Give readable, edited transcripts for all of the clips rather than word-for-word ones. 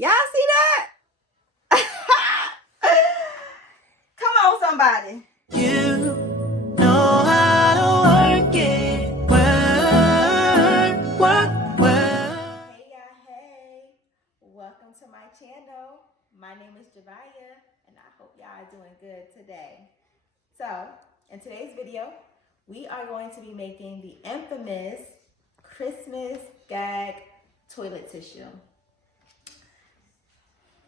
Y'all see that? Come on, somebody. You know how to work it. Work. Hey, y'all. Hey. Welcome to my channel. My name is Javaya, and I hope y'all are doing good today. So, in today's video, we are going to be making the infamous Christmas gag toilet tissue.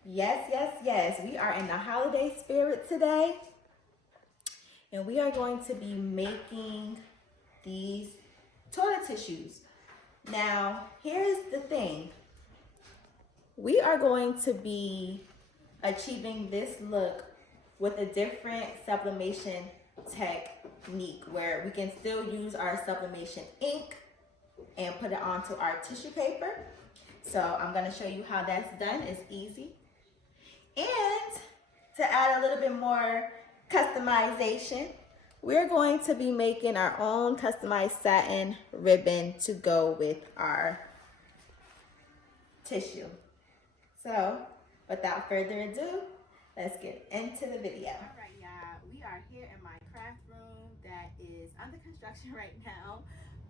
Yes, yes, yes. We are in the holiday spirit today. And we are going to be making these toilet tissues. Now, here's the thing. We are going to be achieving this look with a different sublimation technique where we can still use our sublimation ink and put it onto our tissue paper. So I'm going to show you how that's done. It's easy. And to add a little bit more customization, we're going to be making our own customized satin ribbon to go with our tissue. So without further ado, let's get into the video. All right, y'all, we are here in my craft room that is under construction right now,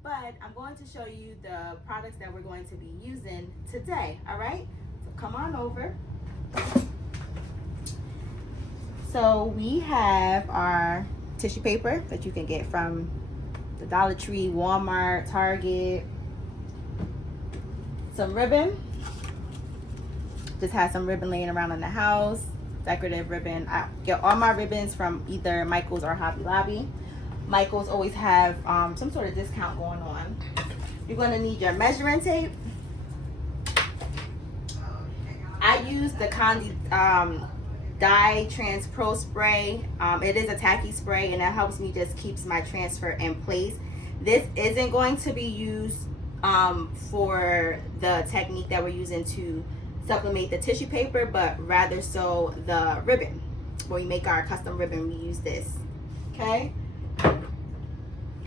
but I'm going to show you the products that we're going to be using today. All right, so come on over. So we have our tissue paper that you can get from the Dollar Tree, Walmart, Target. Some ribbon. Just have some ribbon laying around in the house. Decorative ribbon. I get all my ribbons from either Michael's or Hobby Lobby. Michael's always have some sort of discount going on. You're going to need your measuring tape. I use the Dye Trans Pro spray. It is a tacky spray and that helps me, just keeps my transfer in place. This isn't going to be used for the technique that we're using to sublimate the tissue paper, but rather so the ribbon. When we make our custom ribbon, we use this. Okay,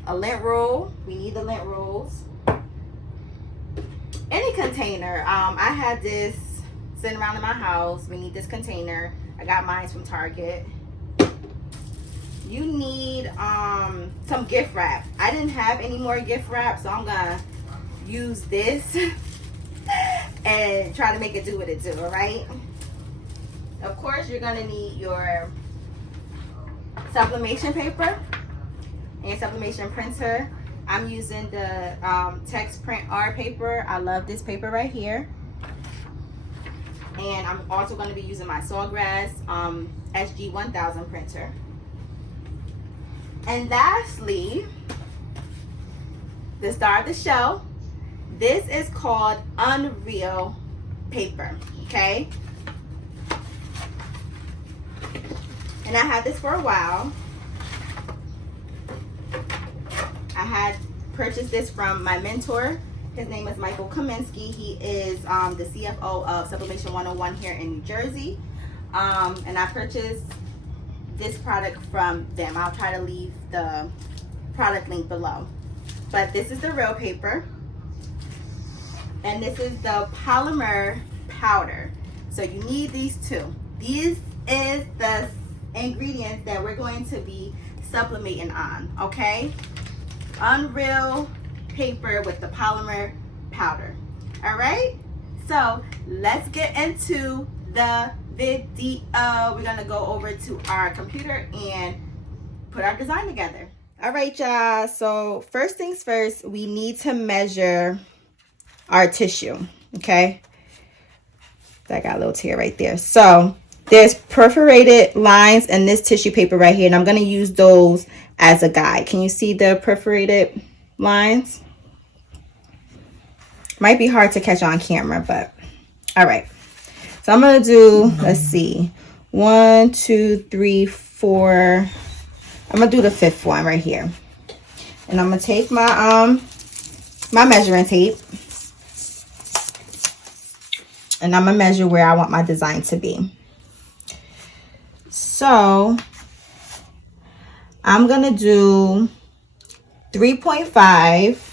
a lint roll. We need the lint rolls. Any container. I had this sitting around in my house. We need this container. I got mine from Target. You need some gift wrap. I didn't have any more gift wrap, so I'm gonna use this and try to make it do what it do. All right. Of course, you're gonna need your sublimation paper and sublimation printer. I'm using the Text Print R paper. I love this paper right here. And I'm also going to be using my Sawgrass SG 1000 printer. And lastly, the star of the show, this is called Unreal paper, okay? And I had this for a while. I had purchased this from my mentor. His name is Michael Kaminsky. He is the CFO of Sublimation 101 here in New Jersey. And I purchased this product from them. I'll try to leave the product link below. But this is the real paper. And this is the polymer powder. So you need these two. These is the ingredients that we're going to be sublimating on, okay? Unreal paper with the polymer powder. All right, so let's get into the video. We're gonna go over to our computer and put our design together. All right, y'all, so first things first, we need to measure our tissue. Okay, that got a little tear right there. So there's perforated lines in this tissue paper right here, and I'm going to use those as a guide. Can you see the perforated lines? Might be hard to catch on camera, but all right. So I'm going to do, let's see, 1, 2, 3, 4. I'm going to do the 5th one right here. And I'm going to take my my measuring tape, and I'm going to measure where I want my design to be. So I'm going to do 3.5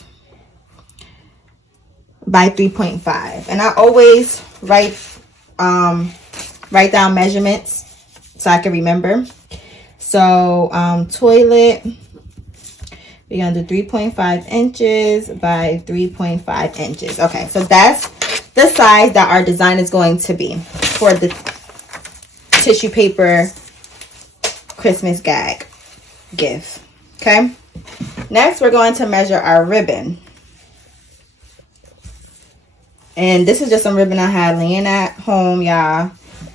by 3.5, and I always write write down measurements so I can remember. So toilet, we're gonna do 3.5 inches by 3.5 inches. Okay, so that's the size that our design is going to be for the tissue paper Christmas gag gift. Okay, next we're going to measure our ribbon. And this is just some ribbon I had laying at home, y'all.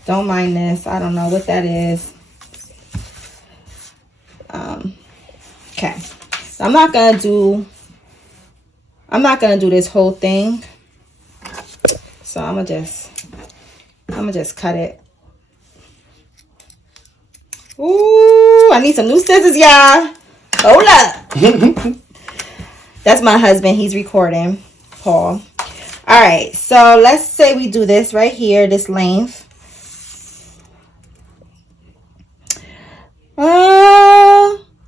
Don't mind this. I don't know what that is. Okay. So I'm not gonna do this whole thing. So I'm gonna just cut it. Ooh, I need some new scissors, y'all. Hold up. That's my husband. He's recording. Paul. All right. So let's say we do this right here, this length.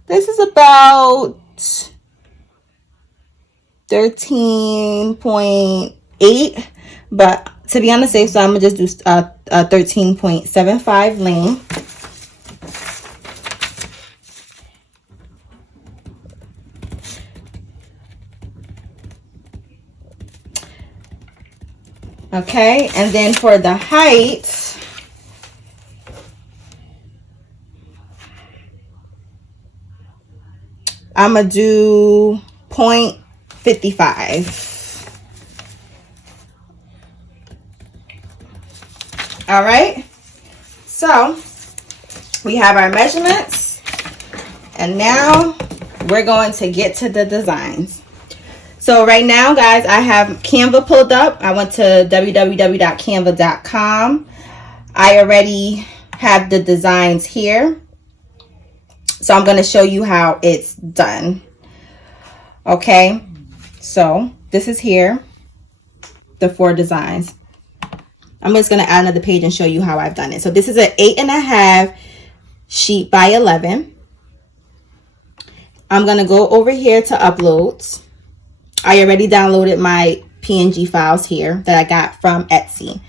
This is about 13.8, but to be on the safe side, I'm gonna just do 13.75 length. Okay, and then for the height, I'm gonna do 0.55. All right, so we have our measurements, and now we're going to get to the designs. So right now, guys, I have Canva pulled up. I went to www.canva.com. I already have the designs here. So I'm going to show you how it's done. Okay, so this is here, the 4 designs. I'm just going to add another page and show you how I've done it. So this is an 8.5 sheet by 11. I'm going to go over here to uploads. I already downloaded my PNG files here that I got from Etsy.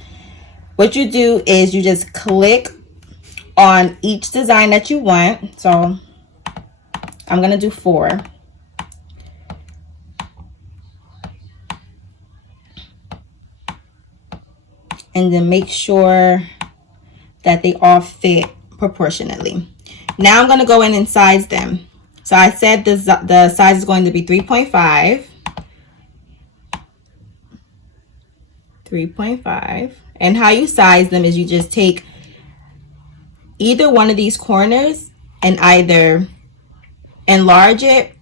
What you do is you just click on each design that you want. So I'm going to do 4. And then make sure that they all fit proportionately. Now I'm going to go in and size them. So I said the size is going to be 3.5. 3.5. And how you size them is you just take either one of these corners and either enlarge it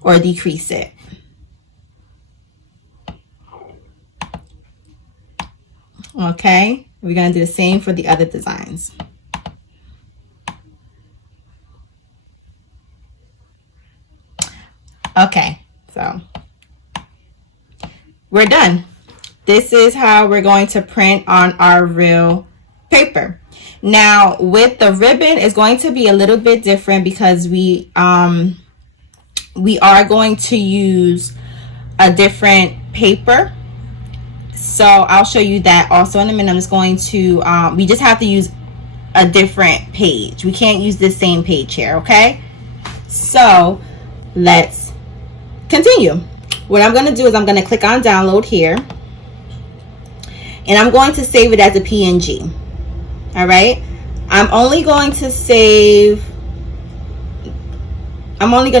or decrease it. Okay, we're going to do the same for the other designs. Okay, so we're done. This is how we're going to print on our real paper. Now with the ribbon, it's going to be a little bit different because we are going to use a different paper. So I'll show you that also in a minute. I'm just going to we just have to use a different page. We can't use the same page here. Okay, so let's continue. What I'm going to do is I'm going to click on download here, and I'm going to save it as a PNG. All right, I'm only going to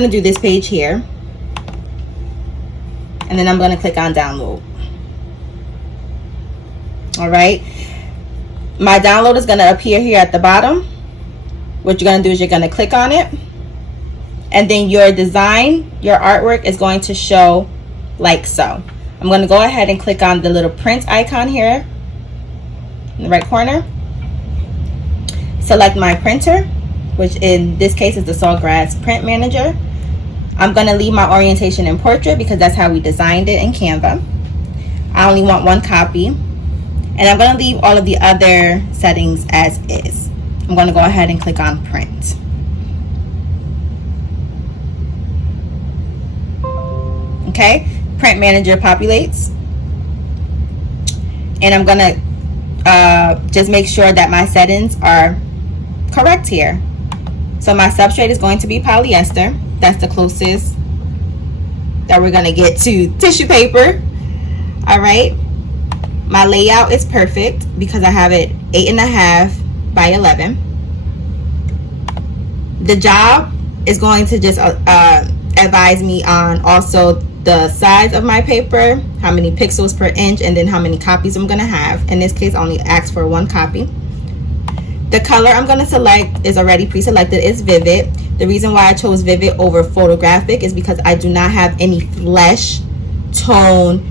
do this page here, and then I'm going to click on download. All right, my download is going to appear here at the bottom. What you're going to do is you're going to click on it, and then your design, your artwork is going to show like so. I'm going to go ahead and click on the little print icon here in the right corner. Select my printer, which in this case is the Sawgrass Print Manager. I'm going to leave my orientation in portrait because that's how we designed it in Canva. I only want 1 copy, and I'm going to leave all of the other settings as is. I'm going to go ahead and click on print. Okay, Print Manager populates, and I'm going to just make sure that my settings are correct here. So my substrate is going to be polyester. That's the closest that we're going to get to tissue paper. All right. My layout is perfect because I have it 8.5 by 11. The job is going to just advise me on also the size of my paper, how many pixels per inch, and then how many copies I'm going to have. In this case, I only asked for 1 copy. The color I'm going to select is already pre-selected. It's Vivid. The reason why I chose Vivid over photographic is because I do not have any flesh tone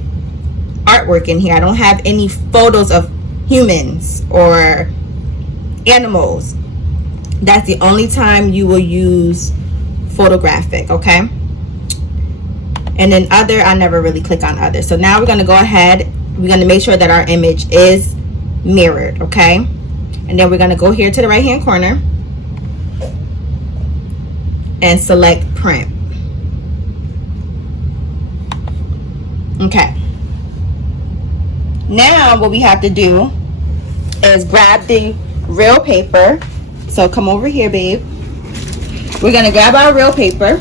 artwork in here. I don't have any photos of humans or animals. That's the only time you will use photographic, okay? And then other, I never really click on other. So now we're going to go ahead, we're going to make sure that our image is mirrored, okay? And then we're going to go here to the right hand corner and select print. Okay. Now what we have to do is grab the real paper. So come over here, babe. We're going to grab our real paper.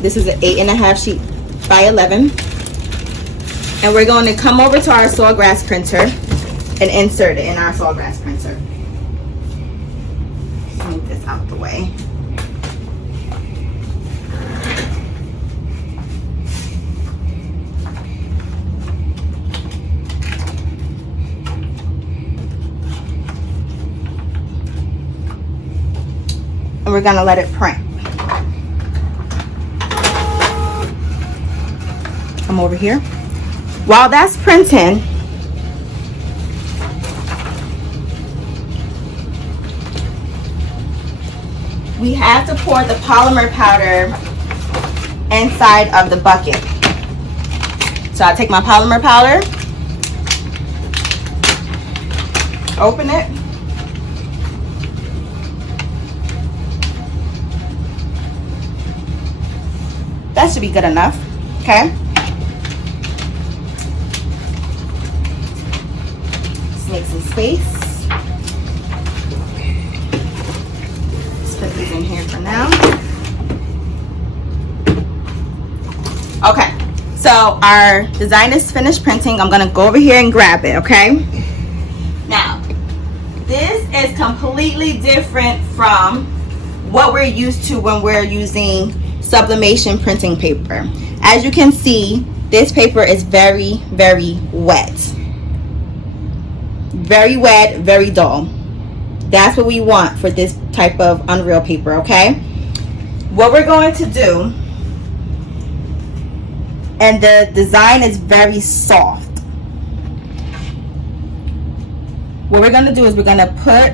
This is an 8.5 sheet by 11. And we're going to come over to our sawgrass printer and insert it in our sawgrass printer. Move this out the way. And we're going to let it print. Come over here. While that's printing, we have to pour the polymer powder inside of the bucket. So I take my polymer powder, open it, that should be good enough, okay? Let's make some space. Let's put these in here for now. Okay, so our design is finished printing. I'm gonna go over here and grab it, okay? Now, this is completely different from what we're used to when we're using sublimation printing paper. As you can see, this paper is very, very wet. Very wet, very dull. That's what we want for this type of unreal paper, okay? What we're going to do, and the design is very soft. What we're going to do is we're going to put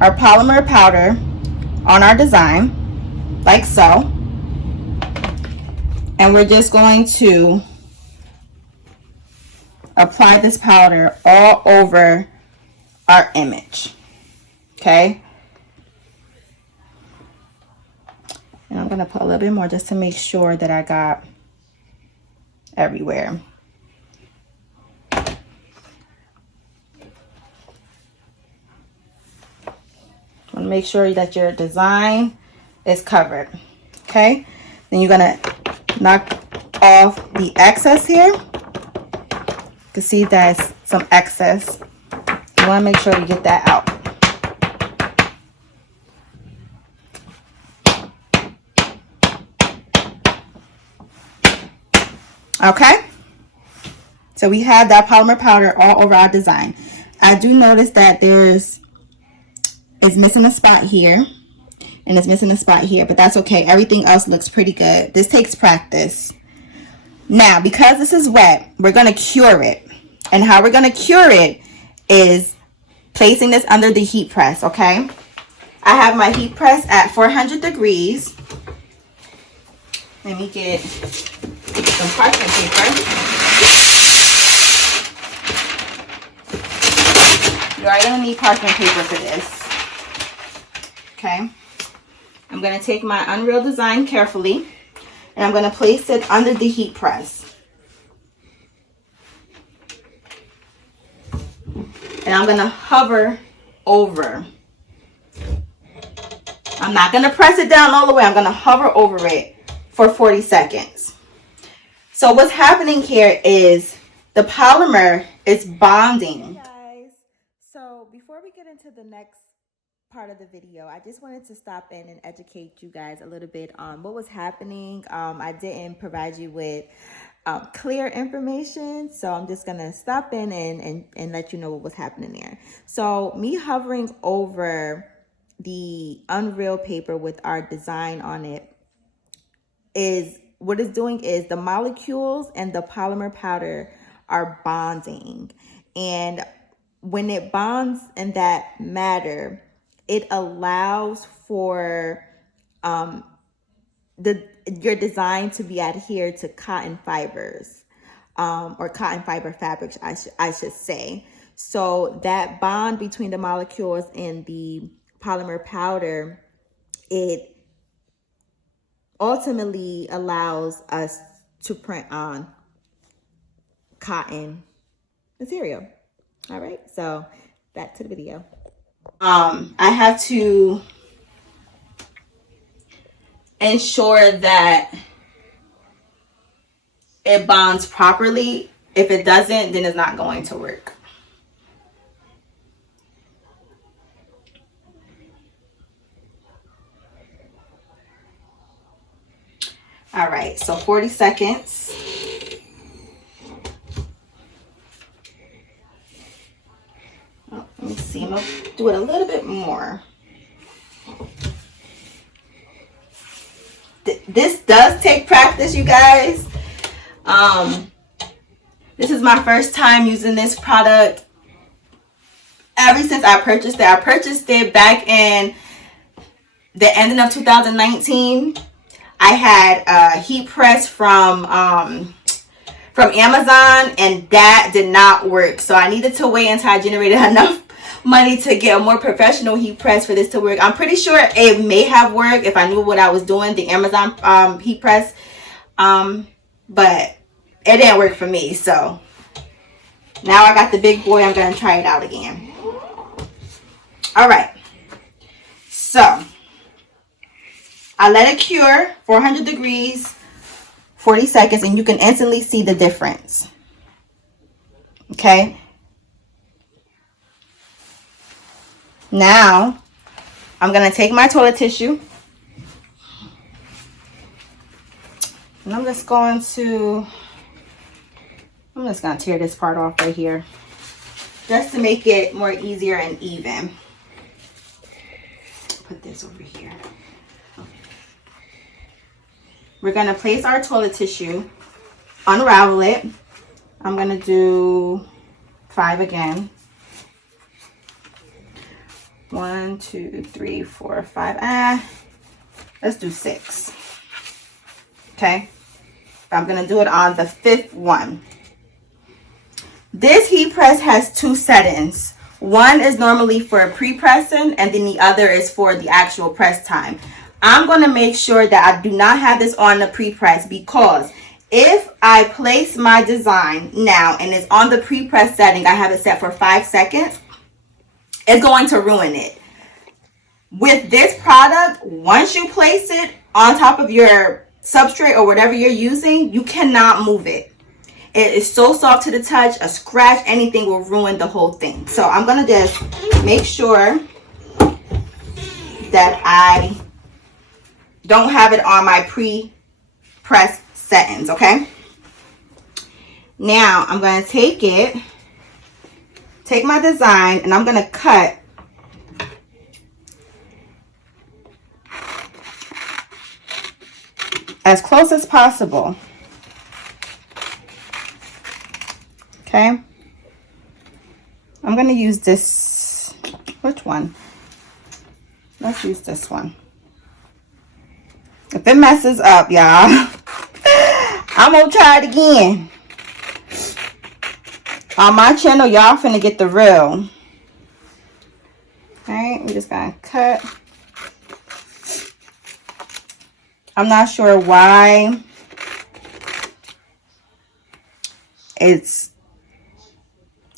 our polymer powder on our design, like so. And we're just going to apply this powder all over our image, okay? And I'm going to put a little bit more just to make sure that I got everywhere. Want to make sure that your design is covered, okay? Then you're going to knock off the excess here. You can see there's some excess. You want to make sure you get that out. Okay, so we have that polymer powder all over our design. I do notice that it's missing a spot here and it's missing a spot here, but that's okay. Everything else looks pretty good. This takes practice. Now, because this is wet, we're going to cure it. And how we're going to cure it is placing this under the heat press, okay? I have my heat press at 400 degrees. Let me get some parchment paper. You are going to need parchment paper for this. Okay. I'm going to take my Unreal design carefully and I'm going to place it under the heat press. and I'm gonna hover over. I'm not gonna press it down all the way. I'm gonna hover over it for 40 seconds. So what's happening here is the polymer is bonding. Hey guys, so before we get into the next part of the video, I just wanted to stop in and educate you guys a little bit on what was happening. I didn't provide you with clear information, so I'm just gonna stop in and let you know what was happening there. So me hovering over the Unreal paper with our design on it is what it's doing is the molecules and the polymer powder are bonding, and when it bonds in that matter, it allows for your design to be adhered to cotton fibers, or cotton fiber fabrics, I should say. So that bond between the molecules and the polymer powder, it ultimately allows us to print on cotton material. All right, so back to the video. I have to ensure that it bonds properly. If it doesn't, then it's not going to work. All right, so 40 seconds. Oh, let me see, I'm gonna do it a little bit more. This does take practice, you guys. This is my first time using this product ever since I purchased it. I purchased it back in the ending of 2019. I had a heat press from Amazon, and that did not work. So I needed to wait until I generated enough money to get a more professional heat press for this to work. I'm pretty sure it may have worked if I knew what I was doing, the Amazon heat press, but it didn't work for me. So now I got the big boy. I'm gonna try it out again. All right, so I let it cure 400 degrees 40 seconds, and you can instantly see the difference. Okay, now I'm gonna take my toilet tissue, and I'm just gonna tear this part off right here, just to make it more easier and even. Put this over here. We're gonna place our toilet tissue, unravel it. I'm gonna do 5 again. 1, 2, 3, 4, 5. Let's do 6. Okay. I'm gonna do it on the 5th one. This heat press has 2 settings. One is normally for pre-pressing, and then the other is for the actual press time. I'm going to make sure that I do not have this on the pre-press, because if I place my design now and it's on the pre-press setting, I have it set for 5 seconds, it's going to ruin it. With this product, once you place it on top of your substrate or whatever you're using, you cannot move it. It is so soft to the touch. A scratch, anything will ruin the whole thing. So I'm going to just make sure that I don't have it on my pre-press settings, okay? Now I'm going to take my design, and I'm going to cut as close as possible. Okay, I'm going to use this. Which one? Let's use this one. If it messes up, y'all, I'm going to try it again. On my channel, y'all finna get the real. Alright, we're just going to cut. I'm not sure why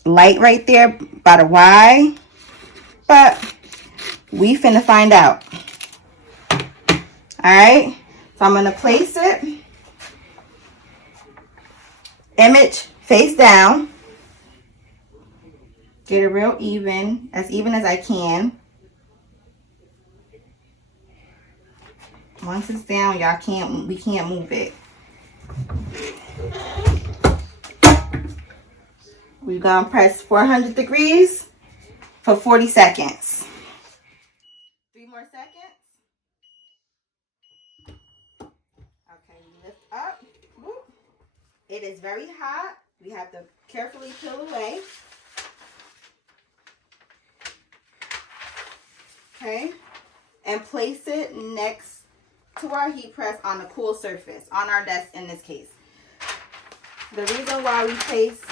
light right there by the Y, but we finna find out. All right, so I'm gonna place it, image face down, get it real even as I can. Once it's down, we can't move it. We're gonna press 400 degrees for 40 seconds. 3 more seconds. Okay, we lift up. Whoop. It is very hot. We have to carefully peel away. Okay, and place it next to our heat press on a cool surface, on our desk in this case. The reason why we place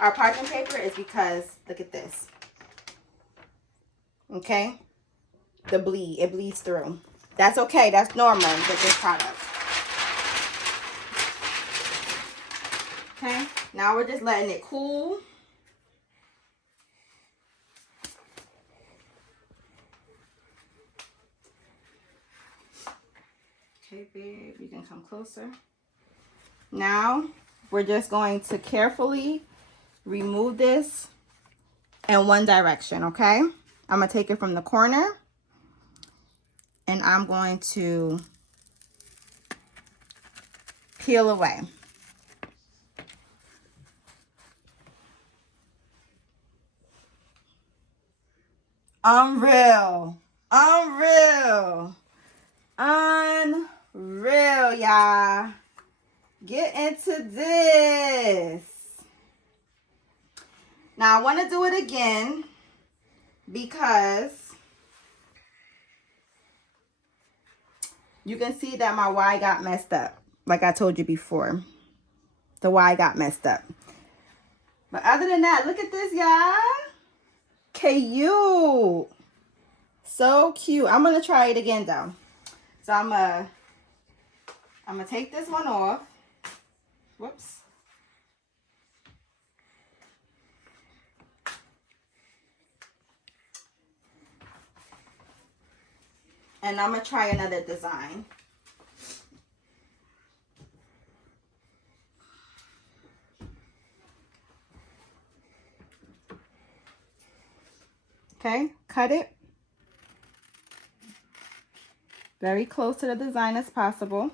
our parchment paper is because, look at this. Okay, it bleeds through. That's okay, that's normal with this product. Okay, now we're just letting it cool. Okay, babe, you can come closer. Now, we're just going to carefully remove this in one direction, okay? I'm going to take it from the corner, and I'm going to peel away. Unreal. Unreal. Unreal, y'all. Get into this. Now, I want to do it again because you can see that my Y got messed up. Like I told you before. The Y got messed up. But other than that, look at this, y'all. Cute. So cute. I'm going to try it again, though. So I'm gonna take this one off. Whoops. And I'm gonna try another design. Okay, cut it very close to the design as possible.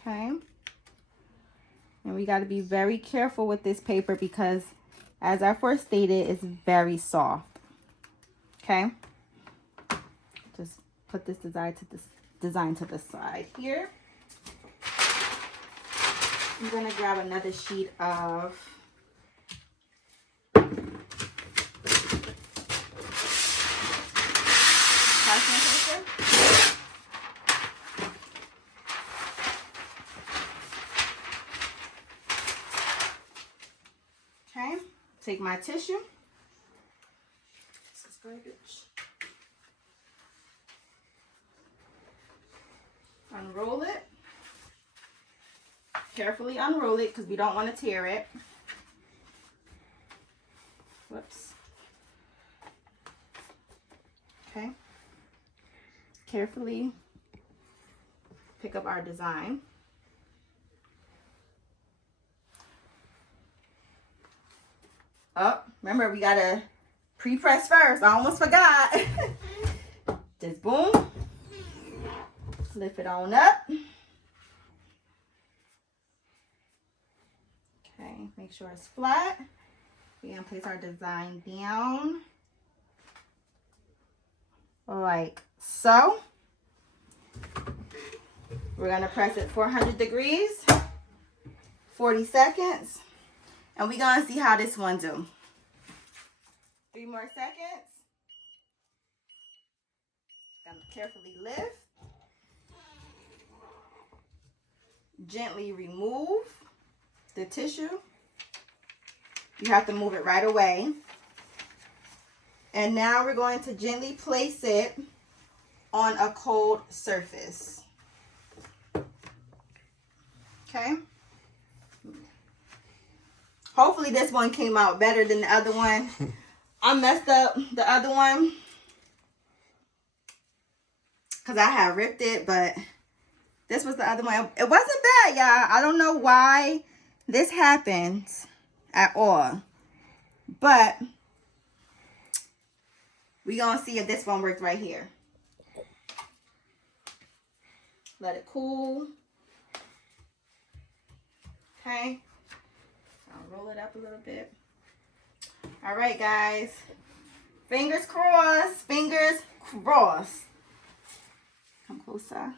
Okay. And we got to be very careful with this paper because, as I first stated, it's very soft. Okay. Just put this design to the side here. I'm going to grab another sheet of parchment paper. Okay, take my tissue. This is garbage. Unroll it. Carefully unroll it because we don't want to tear it. Whoops. Okay. Carefully pick up our design. Oh, remember we gotta pre-press first. I almost forgot. Just boom. Lift it on up. Okay, make sure it's flat. We're gonna place our design down like so. We're gonna press it 400 degrees, 40 seconds, and we're gonna see how this one do. 3 more seconds. Gonna carefully lift. Gently remove the tissue. You have to move it right away. And now we're going to gently place it on a cold surface. Okay. Hopefully this one came out better than the other one. I messed up the other one because I had ripped it, but this was the other one. It wasn't bad, y'all. I don't know why this happened at all, but we gonna see if this one works right here. Let it cool. Okay. I'll roll it up a little bit. All right, guys. Fingers crossed. Fingers crossed. Come closer.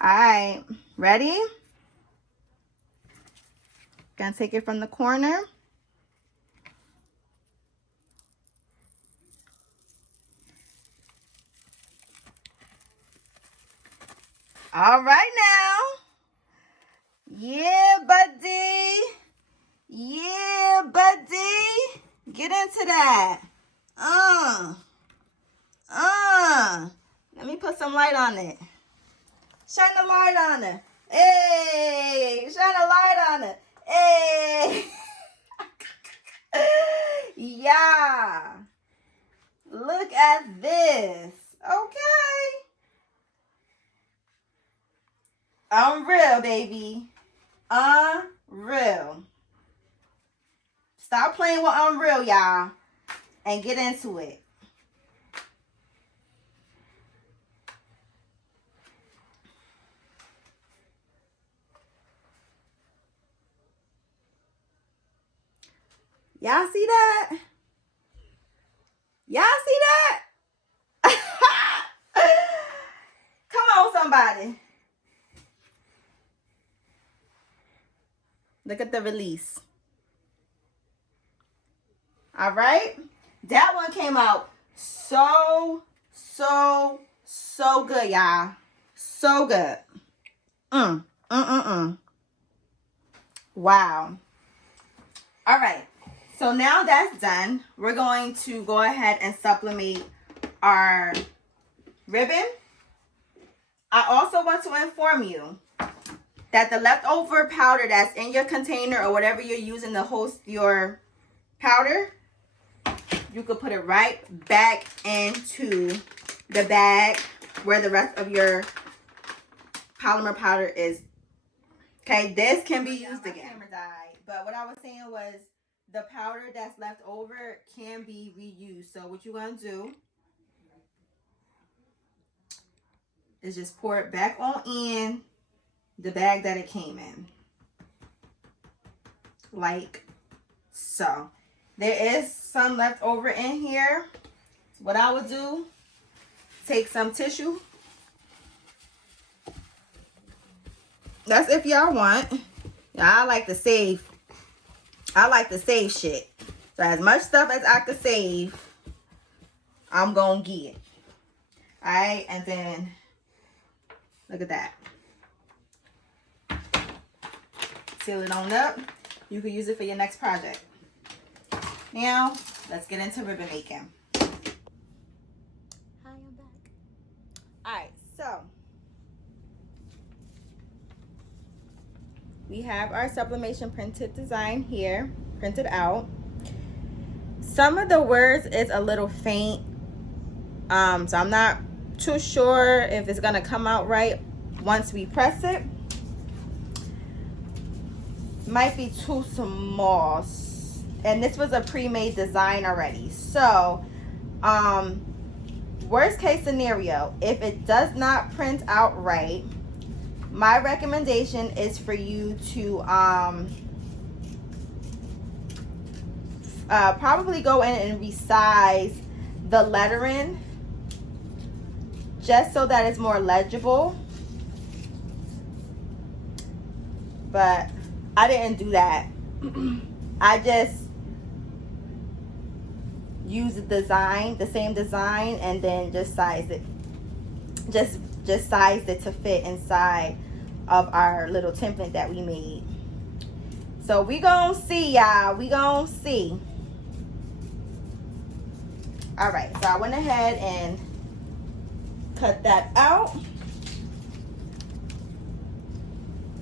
All right. Ready? Gonna take it from the corner. All right now. Yeah, buddy. Yeah, buddy. Get into that. Let me put some light on it. Shine the light on it. Hey, shine a light on it. Hey. Yeah. Look at this. Okay. Unreal, baby. Unreal. Stop playing with Unreal, y'all, and get into it. Y'all see that? Y'all see that? Come on, somebody. Look at the release. All right. That one came out so good, y'all. So good. Wow. All right. So now that's done, we're going to go ahead and sublimate our ribbon. I also want to inform you that the leftover powder that's in your container or whatever you're using to host your powder, you could put it right back into the bag where the rest of your polymer powder is. Okay, this can be used again. My camera died, but what I was saying was the powder that's left over can be reused. So what you're going to do is just pour it back on in the bag that it came in. Like so. There is some left over in here. What I would do, take some tissue. That's if y'all want. Yeah, I like to save shit. So as much stuff as I could save, I'm gonna get. Alright, and then look at that. Seal it on up. You can use it for your next project. Now, let's get into ribbon making. Hi, I'm back. Alright, so we have our sublimation printed design here, printed out. Some of the words is a little faint, so I'm not too sure if it's gonna come out right once we press it. Might be too small, and this was a pre-made design already. So, worst case scenario, if it does not print out right, my recommendation is for you to probably go in and resize the lettering just so that it's more legible. But I didn't do that. I just used the design, the same design, and then just sized it. Just sized it to fit inside of our little template that we made. So we gonna see, y'all. We gonna see. All right, so I went ahead and cut that out.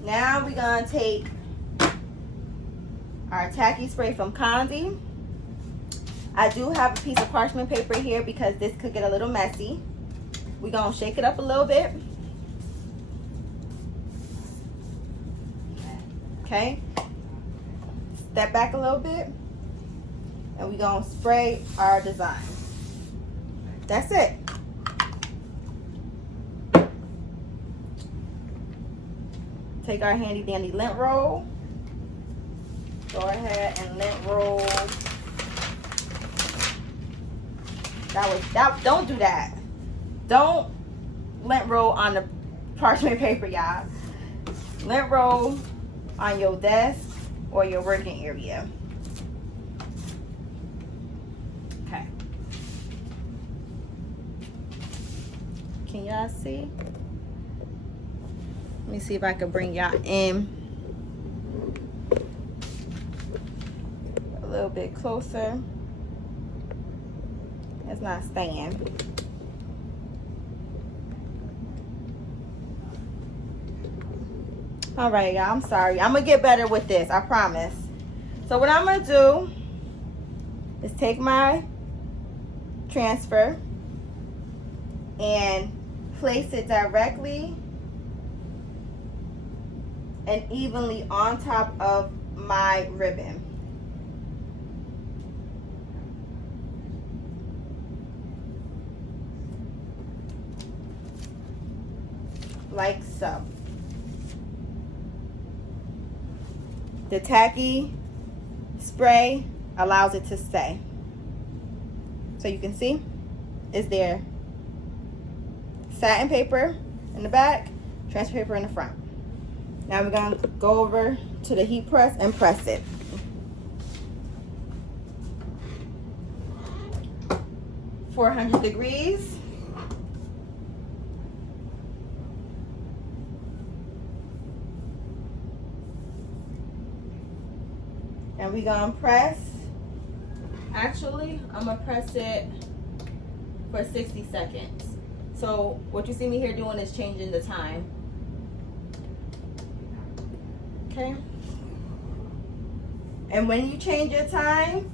Now we're gonna take our tacky spray from Condi. I do have a piece of parchment paper here because this could get a little messy. We're gonna shake it up a little bit. Okay. Step back a little bit. And we're gonna spray our design. That's it. Take our handy dandy lint roll. Go ahead and lint roll. Don't do that. Don't lint roll on the parchment paper, y'all. Lint roll on your desk or your working area. Okay. Can y'all see? Let me see if I can bring y'all in a little bit closer. It's not staying. All right, y'all, I'm sorry. I'm gonna get better with this, I promise. So what I'm gonna do is take my transfer and place it directly and evenly on top of my ribbon. Like so. The tacky spray allows it to stay. So you can see it's there. Satin paper in the back, transfer paper in the front. Now we're going to go over to the heat press and press it. .400 degrees. And we're going to press. Actually, I'm going to press it for 60 seconds. So what you see me here doing is changing the time. Okay. And when you change your time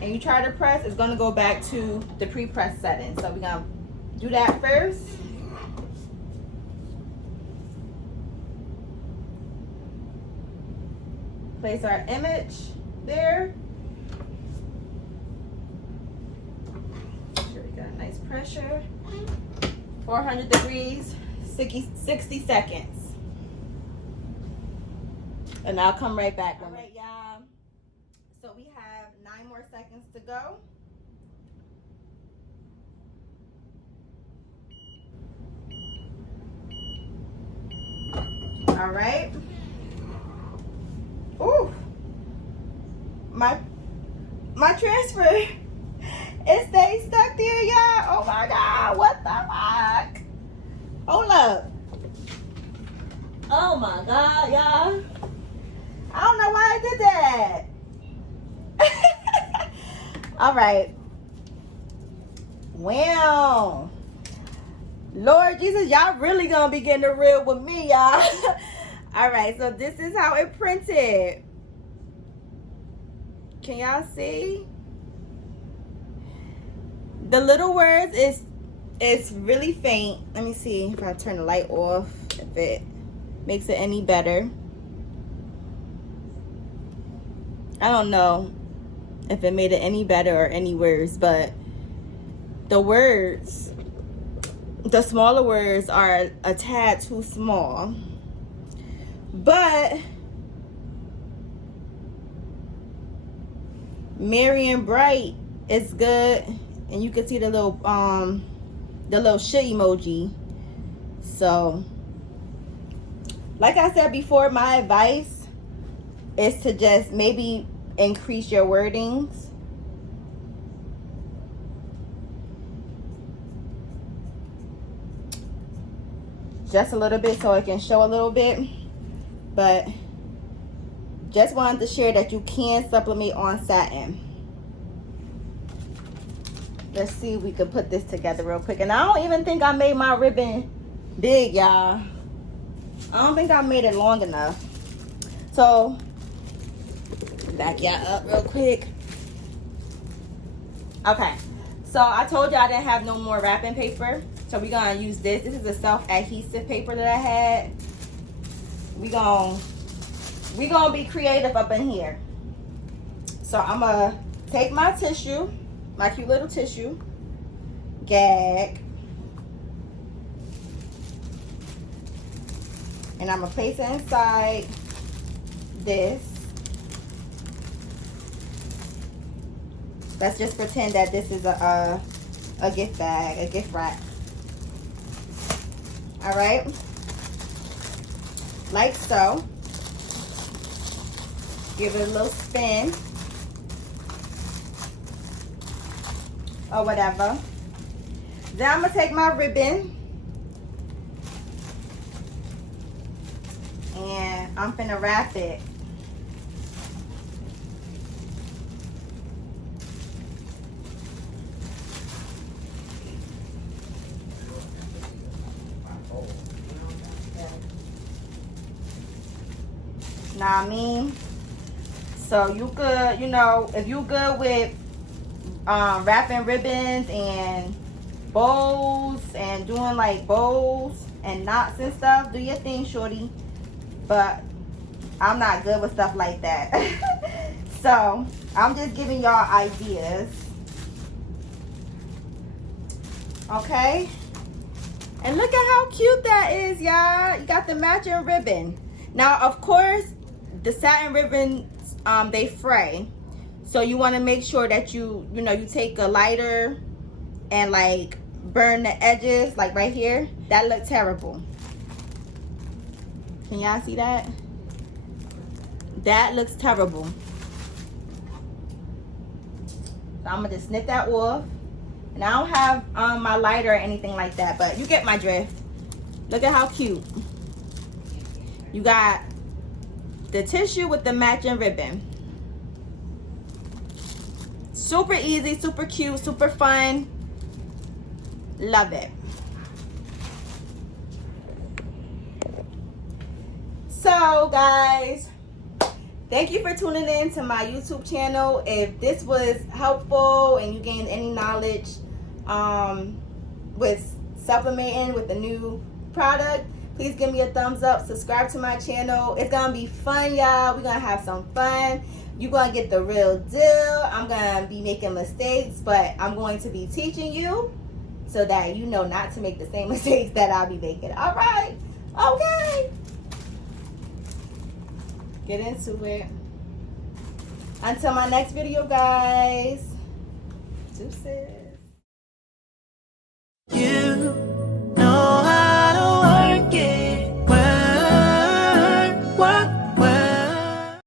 and you try to press, it's going to go back to the pre-press setting. So we're going to do that first. Place our image there. Make sure we got a nice pressure. 400 degrees, 60 seconds. And I'll come right back. All right, y'all. So we have 9 more seconds to go. All right. Ooh. My transfer, it stays stuck there, y'all. Oh my God, what the fuck? Hold up. Oh my God, y'all. I don't know why I did that. All right. Wow. Lord Jesus, y'all really gonna be getting the real with me, y'all. All right, so this is how it printed. Can y'all see? The little words is really faint. Let me see if I turn the light off, if it makes it any better. I don't know if it made it any better or any worse, but the words, the smaller words are a tad too small. But Merry and Bright is good, and you can see the little shit emoji. So like I said before, my advice is to just maybe increase your wordings. Just a little bit so it can show a little bit. But just wanted to share that you can sublimate on satin. Let's see if we can put this together real quick. And I don't even think I made my ribbon big, y'all. I don't think I made it long enough. So, back y'all up real quick. Okay, so I told you I didn't have no more wrapping paper. So we're gonna use this. This is a self-adhesive paper that I had. We gonna be creative up in here. So I'm gonna take my tissue, my cute little tissue, gag, and I'm gonna place it inside this. Let's just pretend that this is a gift bag, a gift wrap. All right, like so. Give it a little spin or whatever. Then I'm gonna take my ribbon and I'm finna wrap it. Know what I mean? So you could, you know, if you good with wrapping ribbons and bows and doing like bows and knots and stuff, do your thing, shorty. But I'm not good with stuff like that. So I'm just giving y'all ideas. Okay. And look at how cute that is, y'all. You got the matching ribbon. Now, of course, the satin ribbons, they fray. So you want to make sure that you take a lighter and like burn the edges, like right here. That looked terrible. Can y'all see that? That looks terrible. So I'm gonna just snip that off. And I don't have my lighter or anything like that, but you get my drift. Look at how cute. You got the tissue with the matching ribbon. Super easy, super cute, super fun. Love it. So guys, thank you for tuning in to my YouTube channel. If this was helpful and you gained any knowledge with sublimating with a new product, please give me a thumbs up. Subscribe to my channel. It's gonna be fun, y'all. We're gonna have some fun. You're gonna get the real deal. I'm gonna be making mistakes, but I'm going to be teaching you so that you know not to make the same mistakes that I'll be making. All right, okay. Get into it. Until my next video, guys.